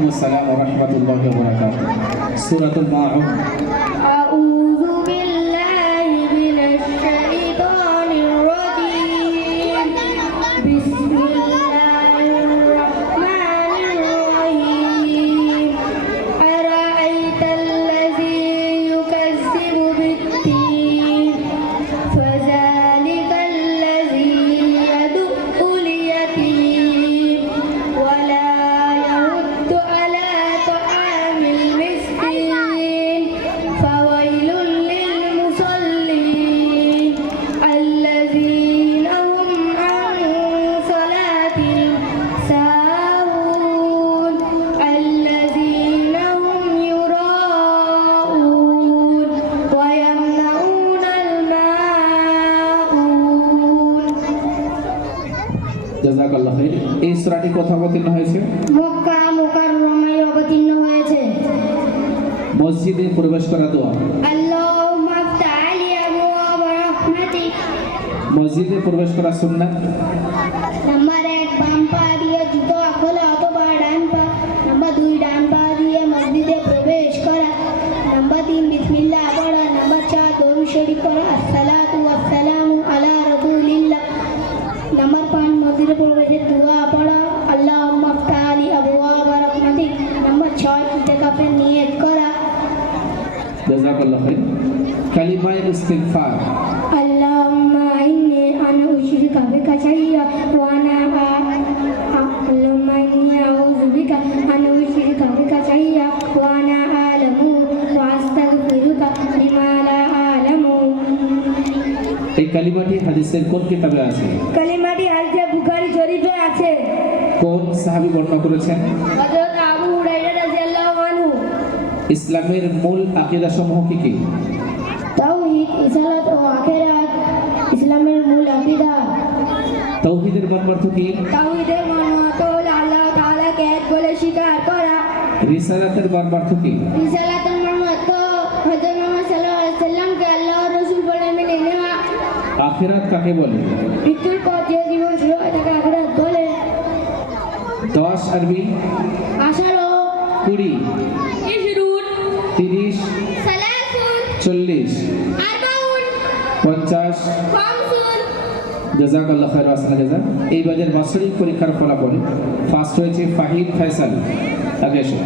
আলাইকুমুস সালাম ওয়া রাহমাতুল্লাহি ওয়া বারাকাতুহু। সূরাতুল মাউন। আউযু বিল্লাহি মিনাশ শাইতানির রাজীম। বিসমিল্লাহির রাহমানির রাহিম। আরাআইতাল্লাযী ইউকাজ্জিবু বিদ্দীন ফাযালিকাল্লাযী ইয়াদু'উল ইয়াতীম ওয়া লা ইয়াহুদ্দু আলা তা'আমিল মিসকিন ফাওয়াইলুল লিল মুসাল্লিন আল্লাযীনা হুম আন সালাতিহিম সাহুন আল্লাযীনা হুম ইউরাউন ওয়া ইয়ামনাউনাল মাউন। জাযাকাল্লাহু খাইর। এই সূরাটি কোথায় অবতীর্ণ হয়েছে? মক্কা মুকাররমায় অবতীর্ণ হয়েছে। মসজিদে প্রবেশ করা দোয়া। আল্লাহুম্মা আফতাহ আলি আবওয়াব রাহমাতিক। মসজিদে প্রবেশ করা সুন্নাত। নাম্বার 1 বাম পা দিয়ে জুতো খোলা অথবা ডান পা। নাম্বার 2 ডান পা দিয়ে মসজিদে প্রবেশ করা। নাম্বার 3 বিসমিল্লাহ পড়া। নাম্বার 4 দরুদ শরীফ পড়া। আসসালাতু ওয়াসসালামু আলা রাসূলিল্লাহ। নাম্বার 5 মসজিদে প্রবেশের দোয়া পড়া। আল্লাহুম্মা আফতাহ আলি আবওয়াব রাহমাতিক। নাম্বার 6 ইতিকাফের নিয়ত করা। জাযাকাল্লাহু খাইর। কালিমায়ে ইস্তিগফার। Allahumma inni ana usyrika bika syai'a wa ana Allahumma inni a'udzu bika an usyrika bika syai'a wa ana a'lamu wa astaghfiruka lima la a'lamu। এই কালিমাটি হাদিসের কোন কিতাবে আছে? কালিমাটি হাদিসে বুখারী শরীফে আছে। কোন সাহাবী বর্ণনা করেছেন? হযরত আবু হুরায়রা রাদিয়াল্লাহু আনহু। ইসলামের মূল আকীদা সমূহ কি কি? তাওহীদ, ইসালাত ও আখিরাত ইসলামের মূল আকীদা। তাওহীদের বাক্যার্থ কি? তাওহীদের মানহাত হলো আল্লাহ তাআলাকে এক বলে স্বীকার করা। রিসালাতের বাক্যার্থ কি? রিসালাতুল মানহাত হযরত মুহাম্মদ সাল্লাল্লাহু আলাইহি সাল্লামকে আল্লাহর রাসূল বলে মেনে নেওয়া। আখিরাত কাকে বলে? মৃত্যুর পর যে জীবন শুরু হয় তাকে আখিরাত বলে। 10 আরবি 18 20 20 30 30 40 40 50 50। জাযাকাল্লাহু খাইর ওয়া আহসানা জাযা। এই বাজার বাৎসরিক পরীক্ষার ফলাফল ফার্স্ট হয়েছে ফাহিদ ফয়সাল। আগে এসো।